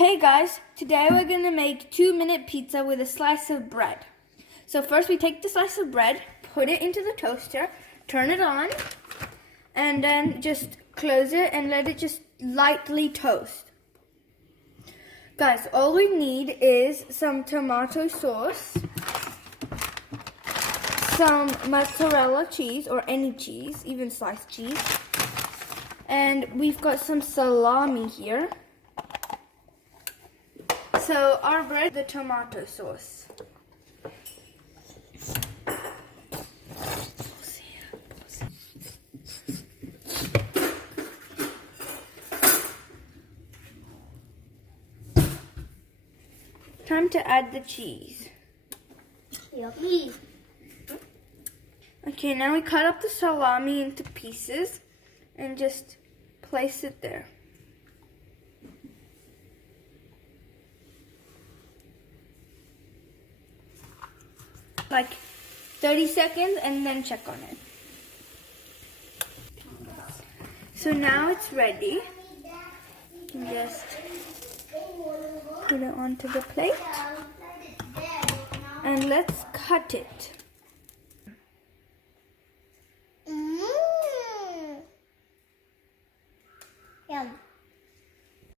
Hey guys, today we're going to make 2-minute pizza with a slice of bread. So first we take the slice of bread, put it into the toaster, turn it on, and then just close it and let it just lightly toast. Guys, all we need is some tomato sauce, some mozzarella cheese or any cheese, even sliced cheese, and we've got some salami here. So our bread, the tomato sauce. Time to add the cheese. Yummy. Okay, now we cut up the salami into pieces and just place it there. Like 30 seconds and then check on it. So now it's ready. Just put it onto the plate and let's cut it.